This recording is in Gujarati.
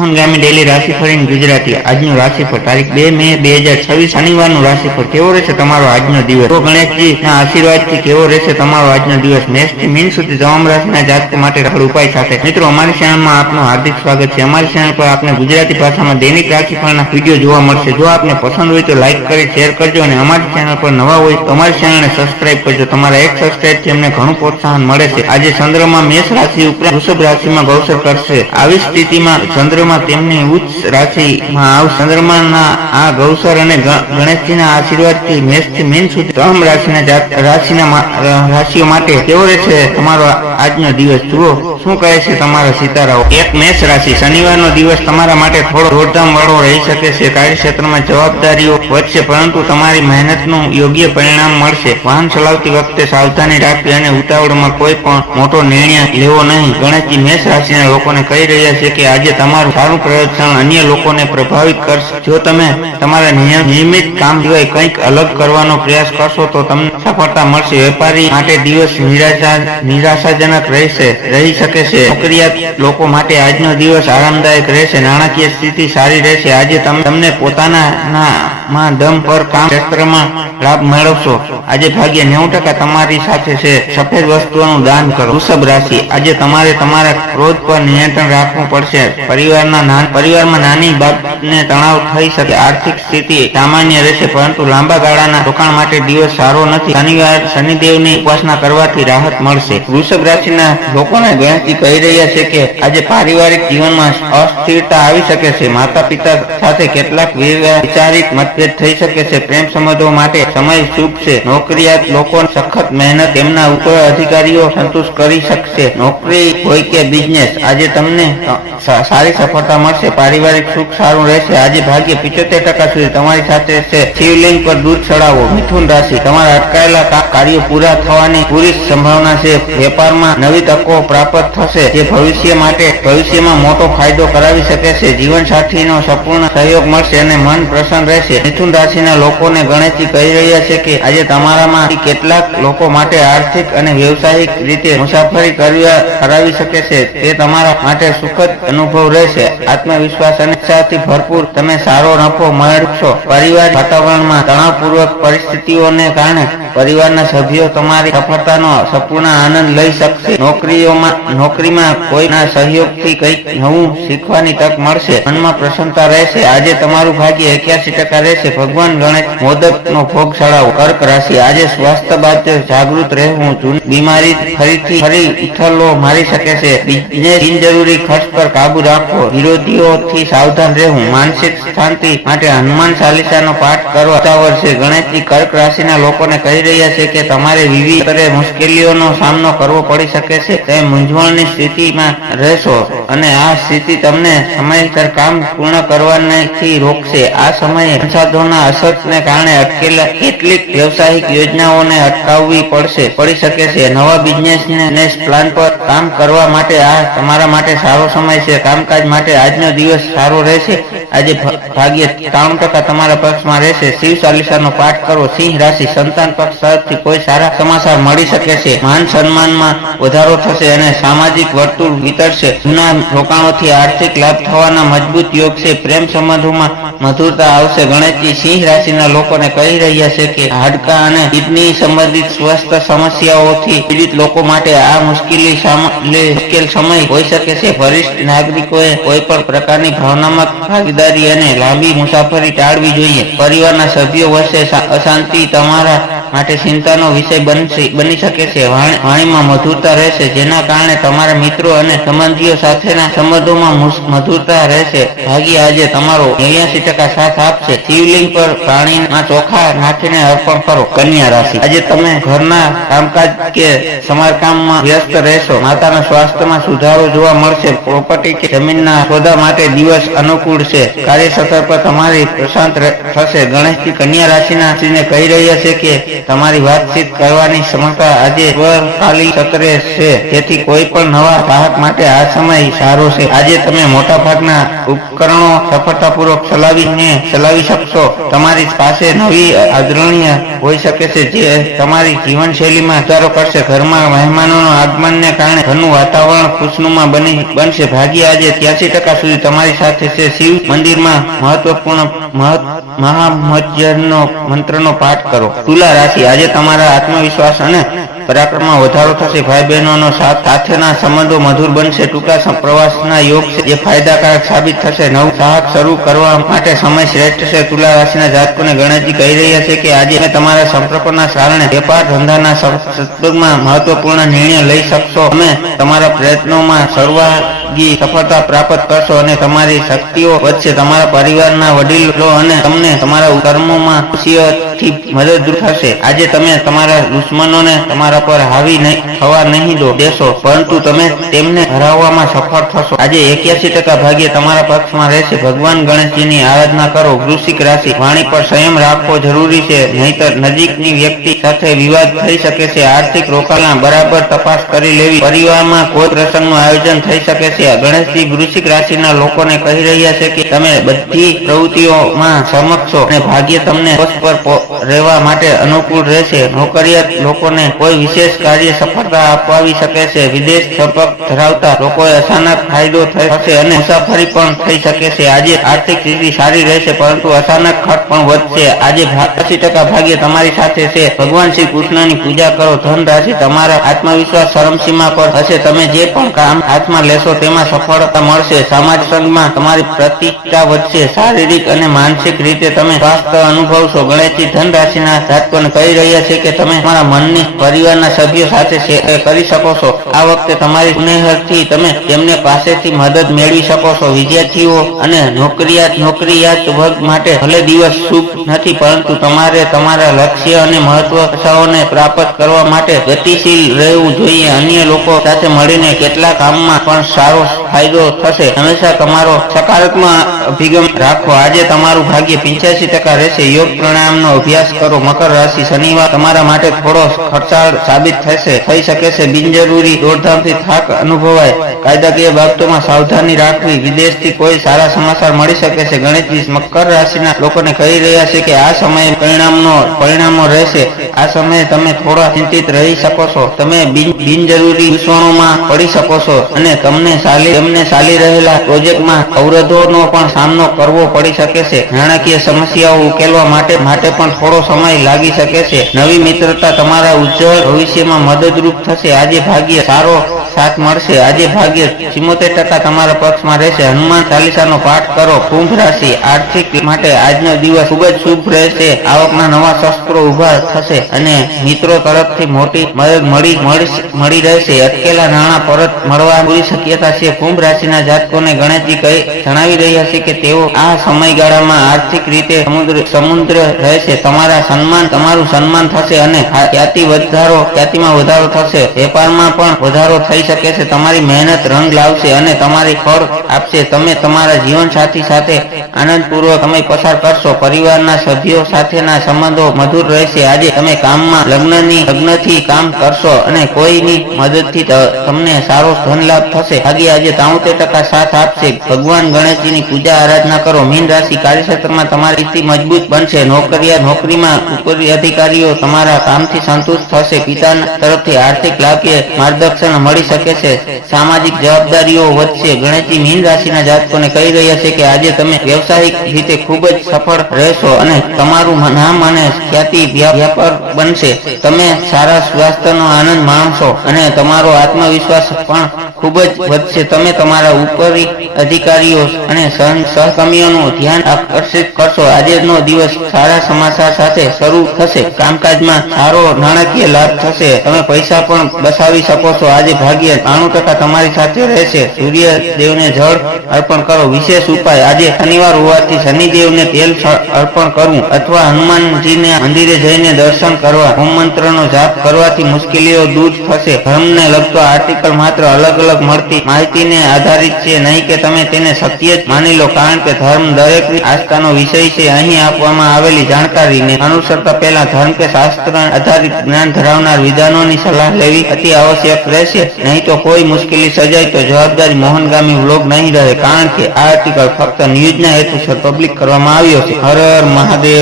ગામી ડેલી રાશિફળ ગુજરાતી આજનું રાશિફળ તારીખ 2 મે 2026 શનિવારનું રાશિફળ કેવો રહેશે તમારો આજનો દિવસ? તો ગણેશજીના આશીર્વાદથી કેવો રહેશે તમારો આજનો દિવસ? મેષ થી મીન સુધી તમામ રાશિના જાતકો માટે રખડ ઉપાય સાથે મિત્રો અમારી ચેનલમાં આપનું હાર્દિક સ્વાગત છે। અમારી ચેનલ પર આપને ગુજરાતી ભાષામાં દૈનિક રાશિફળના વિડીયો જોવા મળશે। જો આપને પસંદ હોય તો લાઈક કરી શેર કરજો અને અમારી ચેનલ પર નવા હોય તો અમારી ચેનલને સબસ્ક્રાઇબ કરજો। તમારા એક સબસ્ક્રાઇબથી અમને ઘણું પ્રોત્સાહન મળે છે। આજે ચંદ્રમાં મેષ રાશિ ઉપરાંત વૃષભ રાશિમાં ગૌચર કરશે। આવી સ્થિતિમાં ચંદ્રમાં તેમની ઉચ્ચ રાશિમાં ચંદ્રમાના આ ગૌચર અને ગણેશજીના આશીર્વાદથી મેષથી મીન સુધી તમામ રાશિઓ માટે કેવો રહેશે તમારો આજનો દિવસ? જુઓ શું કહે છે તમારા સિતારાઓ। એક મેષ રાશિ શનિવારનો દિવસ તમારા માટે થોડો દોડધામ વાળો રહી શકે છે। કાર્યક્ષેત્રમાં જવાબદારીઓ વધશે પરંતુ તમારી મહેનતનું યોગ્ય પરિણામ મળશે। વાહન ચલાવતી વખતે સાવધાની રાખવી અને ઉતાવળમાં કોઈ પણ મોટો નિર્ણય લેવો નહીં। ગણેશજી મેષ રાશિના લોકોને કહી રહ્યા છે કે આજે તમારું સારું પ્રદર્શન અન્ય લોકોને પ્રભાવિત કરશે। જો તમે તમારા નિયમિત કામ સિવાય કંઈક અલગ કરવાનો પ્રયાસ કરશો તો તમને સફળતા મળશે। વેપારી માટે દિવસ નિરાશાજનક રહી શકે છે। નોકરિયાત લોકો માટે આજનો દિવસ આરામદાયક રહેશે। નાણાકીય સ્થિતિ સારી રહેશે। આજે તમને પોતાના દમ પર કામ ક્ષેત્રમાં લાભ મેળવશો। આજે ભાગ્ય 90% તમારી સાથે છે। સફેદ વસ્તુઓનું દાન કરો। વૃષભ રાશિ આજે તમારે તમારા ક્રોધ પર નિયંત્રણ રાખવું પડશે। પરિવારમાં નાની બાબતને તણાવ થઈ શકે। આર્થિક સ્થિતિ સામાન્ય રહેશે પરંતુ લાંબા ગાળાના રોકાણ માટે દિવસ સારો નથી। શનિદેવની ઉપાસના કરવાથી રાહત મળશે। વૃષભ રાશિના લોકોને ગણેશજી કહી રહ્યા છે કે આજે પારિવારિક જીવનમાં અસ્થિરતા આવી શકે છે। માતા પિતા સાથે કેટલાક વૈચારિક મતભેદ થઈ શકે છે। પ્રેમ સંબંધો માટે સમય શુભ છે। નોકરિયાત લોકો સખત મહેનત તેમના ઉપર અધિકારીઓ સંતુષ્ટ કરી શકશે। નોકરી હોય કે બિઝનેસ આજે તમને સારી સફળતા મળશે। પારિવારિક સુખ સારું રહેશે। આજે ભાગ્ય 75% સુધી તમારી સાથે છે। શિવલિંગ પર દૂધ ચડાવો। મિથુન રાશિ તમારા અટકાયેલા કાર્યો પૂરા થવાની પૂરી સંભાવના છે। વેપારમાં નવી તકો પ્રાપ્ત થશે જે ભવિષ્યમાં મોટો ફાયદો કરાવી શકે છે। જીવનસાથીનો સંપૂર્ણ સહયોગ મળશે અને મન પ્રસન્ન રહેશે। મિથુન રાશિના લોકોને ગણેશજી કહી રહ્યા છે કે આજે તમારામાંથી કેટલાક લોકો માટે આર્થિક અને વ્યવસાયિક રીતે મુસાફરી કરાવી શકે છે। તે તમારા માટે સુખદ અનુભવ રહેશે। આત્મવિશ્વાસ અને ઉત્સાહથી ભરપૂર તમે સારો નફો મેળવશો। પરિવાર વાતાવરણમાં તણાવપૂર્વક પરિસ્થિતિઓને કારણે પરિવારના સભ્યો તમારી સફળતાનો સંપૂર્ણ આનંદ લઈ શકશે। નોકરીમાં કોઈના સહયોગથી કંઈક નવું શીખવાની તક મળશે। મનમાં પ્રસન્નતા રહેશે। આજે તમારું ભાગ્ય 81% રહેશે। ભગવાન ગણેશ મોદકનો ભોગ ચડાવો। કર્ક રાશિ આજે સ્વાસ્થ્ય બાબતે જાગૃત રહેવું। જૂની બીમારી ફરી ઇથલો મારી શકે છે। બિનજરૂરી ખર્ચ પર કાબુ રાખવો। વિરોધીઓથી સાવધાન રહેવું। માનસિક શાંતિ માટે હનુમાન ચાલીસાનો પાઠ કરવા ઉતાવળ છે। ગણેશજી કર્ક રાશિના લોકોને કહી રહ્યા છે કે તમારે વિવિધ સ્તરે મુશ્કેલીઓનો સામનો કરવો પડી શકે છે। તમે મૂંઝવણની સ્થિતિમાં રહેશો અને આ સ્થિતિ તમને સમયસર કામ પૂર્ણ કરવાથી રોકશે। આ સમયે સંસાધનોના અછતને કારણે અટકેલા કેટલીક વ્યવસાયિક યોજનાઓને અટકાવવી પડી શકે છે। નવા બિઝનેસ પ્લાન પર કામ કરવા માટે આ તમારા માટે સારો સમય છે। કામકાજ માટે આજનો દિવસ સારો રહેશે। આજે ભાગ્ય 93% તમારા પક્ષમાં રહેશે। શિવ ચાલીસાનો પાઠ કરો। સિંહ રાશિ સંતાન પક્ષ તરફથી કોઈ સારા સમાચાર મળી શકે છે। માન સન્માનમાં વધારો થશે અને સામાજિક વર્તુળ વિતરશે। જૂના રોકાણોથી આર્થિક લાભ થવાના મજબૂત યોગ છે। પ્રેમ સંબંધોમાં મધુરતા આવશે। ગણેશજી સિંહ રાશિના લોકોને કહી રહ્યા છે કે હાડકાં અને કિડની સંબંધિત સ્વાસ્થ્ય સમસ્યાઓથી પીડિત લોકો માટે આ મુશ્કેલ સમય હોઈ શકે છે। વરિષ્ઠ નાગરિકોએ કોઈ પણ પ્રકારની ભાવનાત્મક ભાગીદારી અને લાંબી મુસાફરી ટાળવી જોઈએ। પરિવારના સભ્યો વચ્ચે અશાંતિ તમારા માટે ચિંતાનો વિષય બની શકે છે। વાણીમાં મધુરતા રહેશે જેના કારણે તમારા મિત્રો અને સંબંધીઓ સાથેના સંબંધોમાં મધુરતા રહેશે। ભાગ્ય આજે તમારો 89% સાથ આપશે। શિવલિંગ પર પાણીમાં ચોખા નાખીને અર્પણ કરો। કન્યા રાશિ આજે તમે ઘરના કામકાજ કે સમારકામમાં વ્યસ્ત રહેશો। માતાના સ્વાસ્થ્યમાં સુધારો જોવા મળશે। પ્રોપર્ટી કે જમીનના સોદા માટે દિવસ અનુકૂળ છે। કાર્યક્ષેત્ર પર તમારી પ્રશાંત થશે। ગણેશજી કન્યા રાશિને કહી રહ્યા છે કે તમારી વાતચીત કરવાની ક્ષમતા આજે ખાલી સતરે છે, તેથી કોઈ પણ નવા ગ્રાહક માટે આ સમય સારો છે. આજે તમે મોટાભાગના ઉપકરણો સફળતાપૂર્વક ચલાવી શકશો. તમારી પાસે નવી આદરણીય હોઈ શકે છે જે તમારી જીવનશૈલીમાં સુધારો કરશે. ઘરમાં મહેમાનોના આગમનને કારણે ઘરનું વાતાવરણ ખુશનુમા બનશે. ભાગ્ય આજે 83% સુધી તમારી સાથે છે. શિવ મંદિરમાં મહત્વપૂર્ણ મહામંજરનો મંત્રનો પાઠ કરો. તુલા રાશિ, આજે તમારા આત્મવિશ્વાસ અને પરાક્રમમાં વધારો થશે. ભાઈ બહેનોનો સાથેના સંબંધો મધુર બનશે. ટૂંકા પ્રવાસના યોગ છે જે ફાયદાકારક સાબિત થશે. નવું સાહસ શરૂ કરવા માટે સમય શ્રેષ્ઠ છે. તુલા રાશિના જાતકોને ગણેશજી કહી રહ્યા છે કે આજે તમે તમારા સંપર્કોના કારણે વેપાર ધંધાના સંદર્ભમાં મહત્વપૂર્ણ નિર્ણય લઈ શકશો. તમે તમારા પ્રયત્નોમાં સર્વાંગી સફળતા પ્રાપ્ત કરશો અને તમારી શક્તિઓ વધશે. તમારા પરિવારના વડીલો અને તમને તમારા કર્મોમાં ખુશીઓથી મદદરૂપ થશે. આજે તમે તમારા દુશ્મનોને તમારા પર હાવી થવા નહીં દેશો, પરંતુ તમે તેમને હરાવવામાં સફળ થશો. આજે 81% ભાગ્ય તમારા પક્ષમાં રહેશે. ભગવાન ગણેશજીની આરાધના કરો. વૃશ્ચિક રાશિ, વાણી પર સંયમ રાખવો જરૂરી છે, નહીંતર નજીકની વ્યક્તિ સાથે વિવાદ થઈ શકે છે. આર્થિક રોકાણના બરાબર તપાસ કરી લેવી. પરિવારમાં કોઈ પ્રસંગનું આયોજન થઈ શકે છે. ગણેશજી વૃશ્ચિક રાશિના લોકોને કહી રહ્યા છે કે તમે બધી પ્રવૃત્તિઓમાં સમક્ષો અને ભાગ્ય તમને પોસ્ટ પર રહેવા માટે અનુકૂળ રહેશે. નોકરિયાત લોકોને કોઈ વિશેષ કાર્ય સફળતા અપાવી શકે છે. વિદેશ સંપર્ક ધરાવતા લોકોએ અચાનક ફાયદો થશે અને મુસાફરી પણ થઈ શકે છે. આજે આર્થિક સ્થિતિ સારી રહેશે, પરંતુ અચાનક ખર્ચ પણ વધશે. આજે 80% ભાગ્ય તમારી સાથે છે. ભગવાન શ્રી કૃષ્ણની પૂજા કરો. ધન રાશિ, તમારા આત્મવિશ્વાસ ચરમસીમા પર હશે. તમે જે પણ કામ હાથમાં લેશો તેમાં સફળતા મળશે. સમાજ સંઘમાં તમારી પ્રતિષ્ઠા વધશે. શારીરિક અને માનસિક રીતે તમે સ્વાસ્થ્ય અનુભવશો. ગણેશજી ધન રાશિના જાતકોને કહી રહ્યા છે કે તમે તમારા મનની પરિવારના સભ્યો સાથે શેર કરી શકો છો. આ વખતે તમારી સ્નેહથી તમે તેમને પાસેથી મદદ મેળવી શકો છો. વિદ્યાર્થીઓ અને નોકરિયાત વર્ગ માટે ભલે દિવસ શુભ નથી, પરંતુ તમારે તમારા લક્ષ્ય અને મહત્વાકાંક્ષાઓને પ્રાપ્ત કરવા માટે ગતિશીલ રહેવું જોઈએ. અન્ય લોકો સાથે મળીને કેટલાક કામમાં પણ સારો ફાયદો થશે. હંમેશા તમારો સકારાત્મક અભિગમ રાખો. આજે તમારું ભાગ્ય 85% રહેશે. યોગ પ્રાણાયામનો અભ્યાસ કરો. મકર રાશિ, શનિવાર તમારા માટે થોડો ખર્ચાળ સાબિત થઈ શકે છે. બિનજરૂરી દોડધામથી થાક અનુભવાય. કાયદાકીય બાબતોમાં સાવધાની રાખવી. વિદેશથી કોઈ સારા સમાચાર મળી શકે છે. ગણેશજી મકર રાશિના લોકોને કહી રહ્યા છે કે આ સમયે પરિણામો રહેશે. આ સમયે તમે થોડા ચિંતિત રહી શકો છો. તમે બિનજરૂરી દૂષણોમાં પડી શકો છો અને તેમને ચાલી રહેલા પ્રોજેક્ટમાં અવરોધોનો પણ સામનો કરવો પડી શકે છે. નાણાકીય સમસ્યાઓ ઉકેલવા માટે પણ થોડો સમય લાગી શકે છે. નવી મિત્રતા તમારા ઉજ્જવળ ભવિષ્યમાં મદદરૂપ થશે. આજે ભાગ્ય સારો સાથ મળશે. આજે ભાગ્ય 74% તમારા પક્ષમાં રહેશે. હનુમાન ચાલીસાનો પાઠ કરો. કુંભ રાશિ, આર્થિક માટે આજનો દિવસ ખૂબ જ શુભ રહેશે. આવકના નવા શસ્ત્રો ઉભા થશે અને મિત્રો તરફથી મોટી મદદ મળી રહેશે. અટકેલા નાણાં પરત મળવા પૂરી શક્યતા છે. કુંભ રાશિના જાતકોને ગણેશજી જણાવી રહ્યા છે કે તેઓ આ સમયગાળામાં આર્થિક રીતે સમુદ્ર રહેશે. તમારું સન્માન થશે અને ખ્યાતિમાં વધારો થશે. વેપારમાં પણ વધારો થઈ શકે છે. તમારી મહેનત રંગ લાવશે અને તમારી ફળ આપશે. તમે તમારા જીવનસાથી સાથે આનંદપૂર્વક સમય પસાર કરશો. પરિવારના સભ્યો સાથેના સંબંધો મધુર રહેશે. આજે તમે કામમાં લગ્નથી કામ કરશો અને કોઈની મદદથી તમને સારો ધન લાભ થશે. આજે 73% સાથ આપશે. ભગવાન ગણેશજીની પૂજા આરાધના કરો. મીન રાશિ, કાર્યક્ષેત્રમાં તમારી સ્થિતિ મજબૂત બનશે. નોકરીમાં ઉપરી અધિકારીઓ તમારા કામથી સંતુષ્ટ થશે. પિતાના તરફથી આર્થિક લાભ કે માર્ગદર્શન મળી શકે છે. સામાજિક જવાબદારીઓ વધશે. ગણેશજી મીન રાશિના જાતકોને કહી રહ્યા છે કે આજે તમે વ્યવસાયિક રીતે ખૂબ જ સફળ રહેશો અને તમારું નામ અને ખ્યાતિ વ્યાપાર બનશે. તમે સારા સ્વાસ્થ્યનો આનંદ માણશો અને તમારો આત્મવિશ્વાસ પણ ખૂબ જ વધશે. તમે તમારા ઉપરી અધિકારીઓ અને સહકર્મીઓનું ધ્યાન આકર્ષિત કરશો. આજનો દિવસ સારા સમાચાર સાથે શરૂ થશે. કામકાજમાં સારો નાણાકીય લાભ થશે. તમે પૈસા પણ બચાવી શકો છો. આજે ભાગ્ય 92% તમારી સાથે રહેશે. સૂર્ય દેવને જળ અર્પણ કરો. વિશેષ ઉપાય, આજે શનિવાર હોવાથી શનિદેવને તેલ અર્પણ કરવું અથવા હનુમાનજીને મંદિરે જઈને દર્શન કરવા. હોમ મંત્રનો જાપ કરવાથી મુશ્કેલીઓ દૂર થશે. ધર્મને લગતો આર્ટિકલ માત્ર અલગ અલગ મળતી માહિતીને આધારિત છે, નહીં કે તમે તેને સત્ય જ માની લો, કારણ કે ધર્મ દરેકની આસ્થાનો વિષય છે. અહીં આપવામાં આવેલી જાણકારીને અનુસરતા પહેલા ધર્મ કે શાસ્ત્ર આધારિત જ્ઞાન ધરાવનાર વિદ્વાનોની સલાહ લેવી અતિ આવશ્યક રહેશે, નહીં તો કોઈ મુશ્કેલી સર્જાય તો જવાબદારી મોહનગામી વ્લોગ નહીં રહે, કારણ કે આ આર્ટિકલ ફક્ત ન્યૂઝના હેતુસર પબ્લિક કરવામાં આવ્યો છે. હર હર મહાદેવ.